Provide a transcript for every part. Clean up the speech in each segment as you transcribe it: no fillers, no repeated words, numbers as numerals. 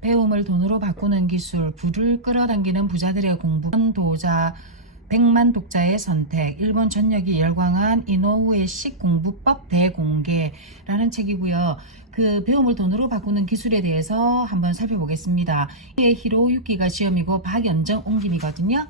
배움을 돈으로 바꾸는 기술, 부를 끌어당기는 부자들의 공부, 도자, 100만 독자의 선택, 일본 전역이 열광한 이노우의 식공부법 대공개라는 책이고요. 그 배움을 돈으로 바꾸는 기술에 대해서 한번 살펴보겠습니다. 이게 히로유키가 지음이고 박연정 옮김이거든요.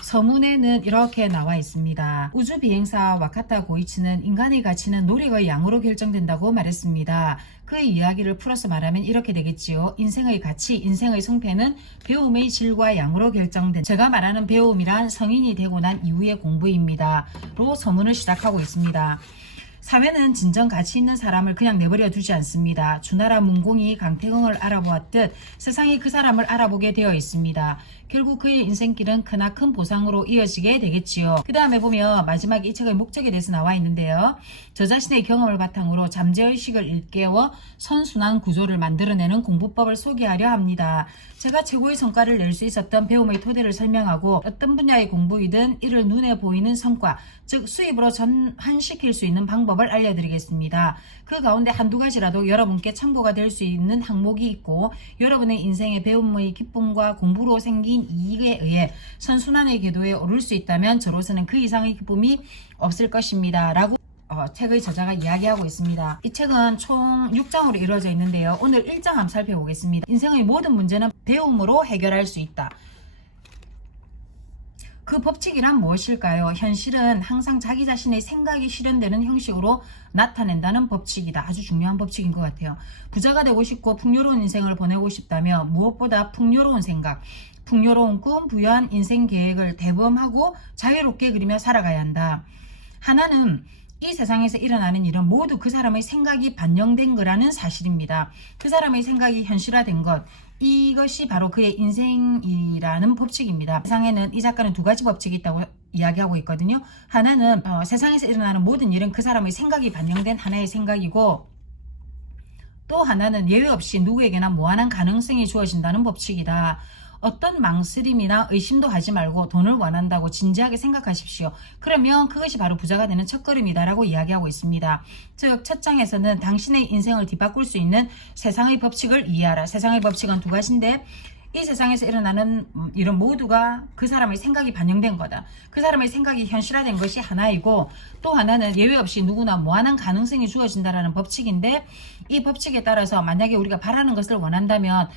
서문에는 이렇게 나와 있습니다. 우주 비행사 와카타 고이치는 인간의 가치는 노력의 양으로 결정된다고 말했습니다. 그의 이야기를 풀어서 말하면 이렇게 되겠지요. 인생의 가치, 인생의 성패는 배움의 질과 양으로 결정된. 제가 말하는 배움이란 성인이 되고 난 이후의 공부입니다. 로 서문을 시작하고 있습니다. 사회는 진정 가치 있는 사람을 그냥 내버려 두지 않습니다. 주나라 문공이 강태공을 알아보았듯 세상이 그 사람을 알아보게 되어 있습니다. 결국 그의 인생길은 크나큰 보상으로 이어지게 되겠지요. 그 다음에 보면 마지막 이 책의 목적에 대해서 나와 있는데요. 저 자신의 경험을 바탕으로 잠재의식을 일깨워 선순환 구조를 만들어내는 공부법을 소개하려 합니다. 제가 최고의 성과를 낼 수 있었던 배움의 토대를 설명하고 어떤 분야의 공부이든 이를 눈에 보이는 성과, 즉 수입으로 전환시킬 수 있는 방법을 알려드리겠습니다. 그 가운데 한두 가지라도 여러분께 참고가 될 수 있는 항목이 있고 여러분의 인생의 배움의 기쁨과 공부로 생긴 이익에 의해 선순환의 궤도에 오를 수 있다면 저로서는 그 이상의 기쁨이 없을 것입니다. 라고 책의 저자가 이야기하고 있습니다. 이 책은 총 6장으로 이루어져 있는데요. 오늘 1장 한번 살펴보겠습니다. 인생의 모든 문제는 배움으로 해결할 수 있다. 그 법칙이란 무엇일까요? 현실은 항상 자기 자신의 생각이 실현되는 형식으로 나타낸다는 법칙이다. 아주 중요한 법칙인 것 같아요. 부자가 되고 싶고 풍요로운 인생을 보내고 싶다면 무엇보다 풍요로운 생각, 풍요로운 꿈, 부유한 인생 계획을 대범하고 자유롭게 그리며 살아가야 한다. 하나는 이 세상에서 일어나는 일은 모두 그 사람의 생각이 반영된 거라는 사실입니다. 그 사람의 생각이 현실화된 것, 이것이 바로 그의 인생이라는 법칙입니다. 세상에는 이 작가는 두 가지 법칙이 있다고 이야기하고 있거든요. 하나는 세상에서 일어나는 모든 일은 그 사람의 생각이 반영된 하나의 생각이고, 또 하나는 예외 없이 누구에게나 무한한 가능성이 주어진다는 법칙이다. 어떤 망설임이나 의심도 하지 말고 돈을 원한다고 진지하게 생각하십시오. 그러면 그것이 바로 부자가 되는 첫걸음이다라고 이야기하고 있습니다. 즉, 첫 장에서는 당신의 인생을 뒤바꿀 수 있는 세상의 법칙을 이해하라. 세상의 법칙은 두 가지인데 이 세상에서 일어나는 일은 모두가 그 사람의 생각이 반영된 거다. 그 사람의 생각이 현실화된 것이 하나이고, 또 하나는 예외 없이 누구나 무한한 가능성이 주어진다라는 법칙인데, 이 법칙에 따라서 만약에 우리가 바라는 것을 원한다면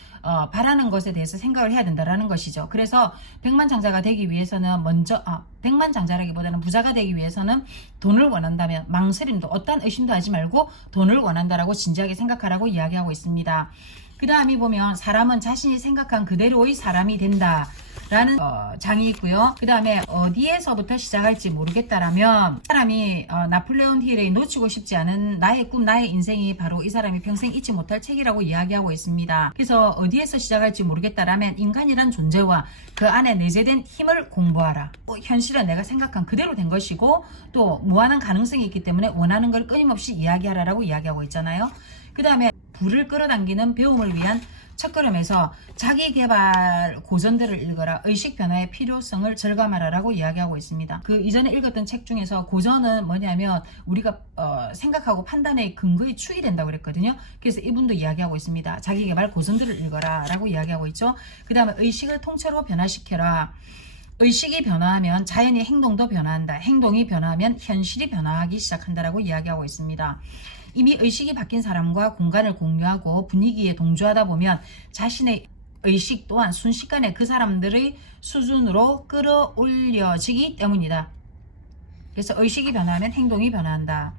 바라는 것에 대해서 생각을 해야 된다라는 것이죠. 그래서 백만장자가 되기 위해서는 먼저 백만장자라기보다는 부자가 되기 위해서는 돈을 원한다면 망설임도 어떤 의심도 하지 말고 돈을 원한다라고 진지하게 생각하라고 이야기하고 있습니다. 그 다음에 보면 사람은 자신이 생각한 그대로의 사람이 된다 라는 장이 있고요. 그 다음에 어디에서부터 시작할지 모르겠다라면 사람이 나폴레온 힐의 놓치고 싶지 않은 나의 꿈, 나의 인생이 바로 이 사람이 평생 잊지 못할 책이라고 이야기하고 있습니다. 그래서 어디에서 시작할지 모르겠다라면 인간이란 존재와 그 안에 내재된 힘을 공부하라. 현실은 내가 생각한 그대로 된 것이고 또 무한한 가능성이 있기 때문에 원하는 걸 끊임없이 이야기하라라고 이야기하고 있잖아요. 그 다음에 부를 끌어당기는 배움을 위한 첫걸음에서 자기개발 고전들을 읽어라. 의식 변화의 필요성을 절감하라라고 이야기하고 있습니다. 그 이전에 읽었던 책 중에서 고전은 뭐냐면 우리가 생각하고 판단의 근거의 축이 된다고 그랬거든요. 그래서 이분도 이야기하고 있습니다. 자기개발 고전들을 읽어라 라고 이야기하고 있죠. 그 다음에 의식을 통째로 변화시켜라. 의식이 변화하면 자연히 행동도 변화한다. 행동이 변화하면 현실이 변화하기 시작한다라고 이야기하고 있습니다. 이미 의식이 바뀐 사람과 공간을 공유하고 분위기에 동조하다 보면 자신의 의식 또한 순식간에 그 사람들의 수준으로 끌어올려지기 때문이다. 그래서 의식이 변화하면 행동이 변화한다.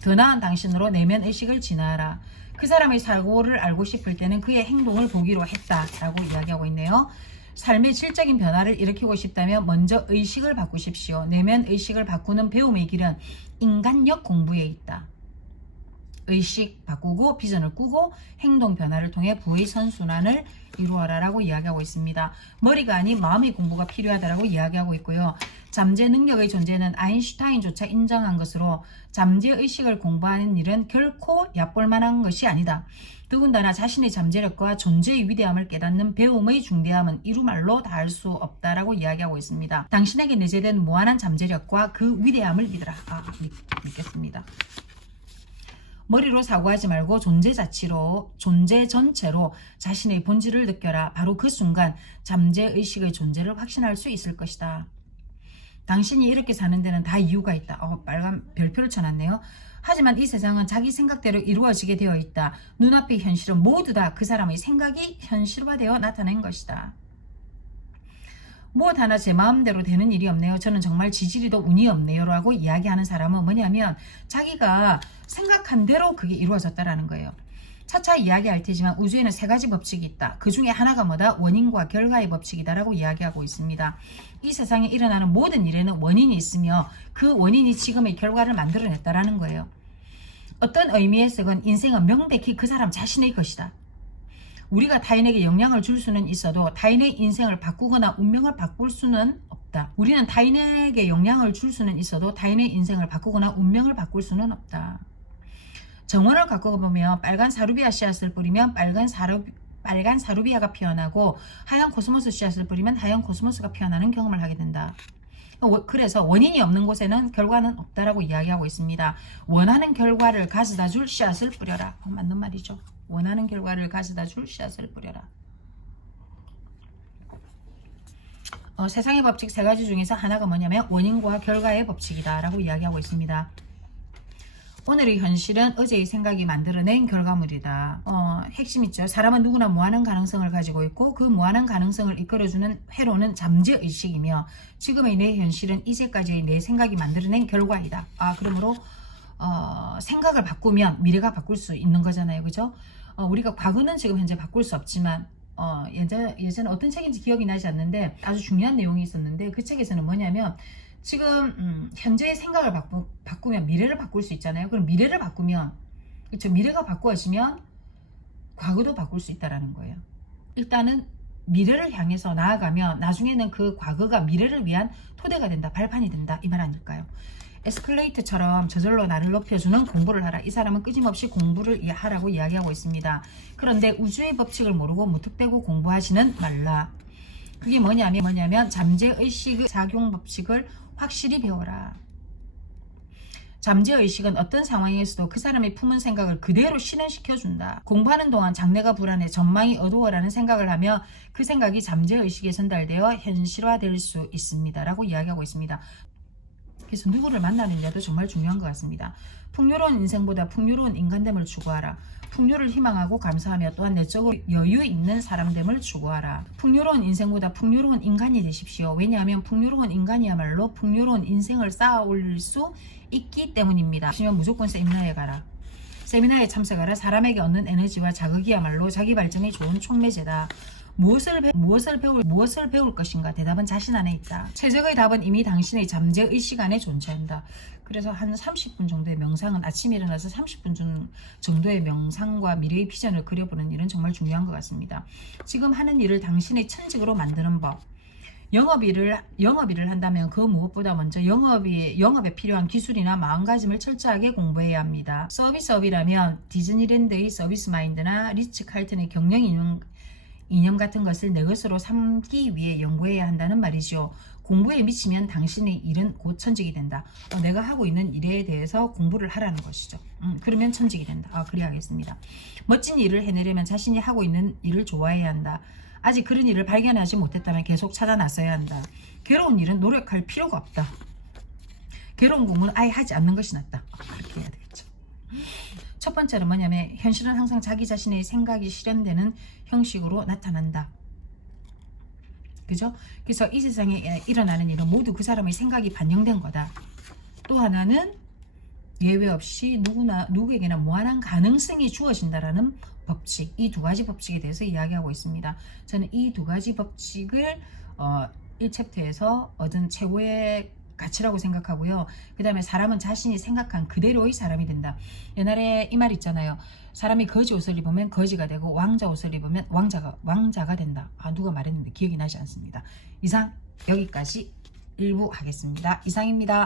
더 나은 당신으로 내면 의식을 진화하라. 그 사람의 사고를 알고 싶을 때는 그의 행동을 보기로 했다라고 이야기하고 있네요. 삶의 질적인 변화를 일으키고 싶다면 먼저 의식을 바꾸십시오. 내면 의식을 바꾸는 배움의 길은 인간력 공부에 있다. 의식 바꾸고 비전을 꾸고 행동 변화를 통해 부의 선순환을 이루어라라고 이야기하고 있습니다. 머리가 아닌 마음의 공부가 필요하다라고 이야기하고 있고요. 잠재 능력의 존재는 아인슈타인조차 인정한 것으로 잠재 의식을 공부하는 일은 결코 얕볼 만한 것이 아니다. 더군다나 자신의 잠재력과 존재의 위대함을 깨닫는 배움의 중대함은 이루말로 다할 수 없다라고 이야기하고 있습니다. 당신에게 내재된 무한한 잠재력과 그 위대함을 믿으라. 믿겠습니다. 머리로 사고하지 말고 존재 자체로, 존재 전체로 자신의 본질을 느껴라. 바로 그 순간 잠재의식의 존재를 확신할 수 있을 것이다. 당신이 이렇게 사는 데는 다 이유가 있다. 빨간 별표를 쳐놨네요. 하지만 이 세상은 자기 생각대로 이루어지게 되어 있다. 눈앞의 현실은 모두 다 그 사람의 생각이 현실화되어 나타낸 것이다. 무엇 하나 제 마음대로 되는 일이 없네요. 저는 정말 지지리도 운이 없네요. 라고 이야기하는 사람은 뭐냐면 자기가 생각한 대로 그게 이루어졌다라는 거예요. 차차 이야기할 테지만 우주에는 3가지 법칙이 있다. 그 중에 하나가 뭐다? 원인과 결과의 법칙이다라고 이야기하고 있습니다. 이 세상에 일어나는 모든 일에는 원인이 있으며 그 원인이 지금의 결과를 만들어냈다라는 거예요. 어떤 의미에서건 인생은 명백히 그 사람 자신의 것이다. 우리가 타인에게 영향을 줄 수는 있어도 타인의 인생을 바꾸거나 운명을 바꿀 수는 없다. 우리는 타인에게 영향을 줄 수는 있어도 타인의 인생을 바꾸거나 운명을 바꿀 수는 없다. 정원을 갖고 보면 빨간 사루비아 씨앗을 뿌리면 빨간 사루비아가 피어나고 하얀 코스모스 씨앗을 뿌리면 하얀 코스모스가 피어나는 경험을 하게 된다. 그래서 원인이 없는 곳에는 결과는 없다라고 이야기하고 있습니다. 원하는 결과를 가져다 줄 씨앗을 뿌려라. 맞는 말이죠. 원하는 결과를 가져다 줄 씨앗을 뿌려라. 세상의 법칙 3가지 중에서 하나가 뭐냐면 원인과 결과의 법칙이다 라고 이야기하고 있습니다. 오늘의 현실은 어제의 생각이 만들어낸 결과물이다. 핵심 있죠. 사람은 누구나 무한한 가능성을 가지고 있고 그 무한한 가능성을 이끌어주는 회로는 잠재의식이며 지금의 내 현실은 이제까지의 내 생각이 만들어낸 결과이다. 그러므로 생각을 바꾸면 미래가 바꿀 수 있는 거잖아요. 그죠? 우리가 과거는 지금 현재 바꿀 수 없지만 예전에 어떤 책인지 기억이 나지 않는데 아주 중요한 내용이 있었는데 그 책에서는 뭐냐면 지금 현재의 생각을 바꾸면 미래를 바꿀 수 있잖아요. 그럼 미래를 바꾸면 그렇죠. 미래가 바꾸어지면 과거도 바꿀 수 있다라는 거예요. 일단은 미래를 향해서 나아가면 나중에는 그 과거가 미래를 위한 토대가 된다. 발판이 된다. 이 말 아닐까요? 에스컬레이터처럼 저절로 나를 높여주는 공부를 하라. 이 사람은 끊임없이 공부를 하라고 이야기하고 있습니다. 그런데 우주의 법칙을 모르고 무턱대고 공부하지는 말라. 그게 뭐냐면 잠재의식의 작용 법칙을 확실히 배워라. 잠재의식은 어떤 상황에서도 그 사람이 품은 생각을 그대로 실현시켜준다. 공부하는 동안 장래가 불안해 전망이 어두워라는 생각을 하며 그 생각이 잠재의식에 전달되어 현실화될 수 있습니다. 라고 이야기하고 있습니다. 그래서 누구를 만나느냐도 정말 중요한 것 같습니다. 풍요로운 인생보다 풍요로운 인간됨을 추구하라. 풍요를 희망하고 감사하며 또한 내적으로 여유 있는 사람됨을 추구하라. 풍요로운 인생보다 풍요로운 인간이 되십시오. 왜냐하면 풍요로운 인간이야말로 풍요로운 인생을 쌓아 올릴 수 있기 때문입니다. 하시면 무조건 세미나에 가라. 세미나에 참석하라. 사람에게 얻는 에너지와 자극이야말로 자기 발전에 좋은 촉매제다. 무엇을 배울 것인가? 대답은 자신 안에 있다. 최적의 답은 이미 당신의 잠재의식 안에 존재한다. 그래서 한 30분 정도의 명상은 아침에 일어나서 30분 정도의 명상과 미래의 비전을 그려보는 일은 정말 중요한 것 같습니다. 지금 하는 일을 당신의 천직으로 만드는 법. 영업일을 한다면 그 무엇보다 먼저 영업에 필요한 기술이나 마음가짐을 철저하게 공부해야 합니다. 서비스업이라면 디즈니랜드의 서비스 마인드나 리츠 칼튼의 경영 이념 같은 것을 내 것으로 삼기 위해 연구해야 한다는 말이죠. 공부에 미치면 당신의 일은 곧 천직이 된다. 내가 하고 있는 일에 대해서 공부를 하라는 것이죠. 그러면 천직이 된다. 그래야겠습니다. 멋진 일을 해내려면 자신이 하고 있는 일을 좋아해야 한다. 아직 그런 일을 발견하지 못했다면 계속 찾아 나서야 한다. 괴로운 일은 노력할 필요가 없다. 괴로운 공부는 아예 하지 않는 것이 낫다. 그렇게 해야 되겠죠. 첫 번째는 뭐냐면 현실은 항상 자기 자신의 생각이 실현되는 형식으로 나타난다. 그죠? 그래서 이 세상에 일어나는 일은 모두 그 사람의 생각이 반영된 거다. 또 하나는 예외 없이 누구에게나 무한한 가능성이 주어진다라는 법칙. 이 2가지 법칙에 대해서 이야기하고 있습니다. 저는 이 2가지 법칙을 1챕터에서 얻은 최고의 가치라고 생각하고요. 그 다음에 사람은 자신이 생각한 그대로의 사람이 된다. 옛날에 이 말 있잖아요. 사람이 거지 옷을 입으면 거지가 되고 왕자 옷을 입으면 왕자가 된다. 누가 말했는데 기억이 나지 않습니다. 이상 여기까지 1부 하겠습니다. 이상입니다.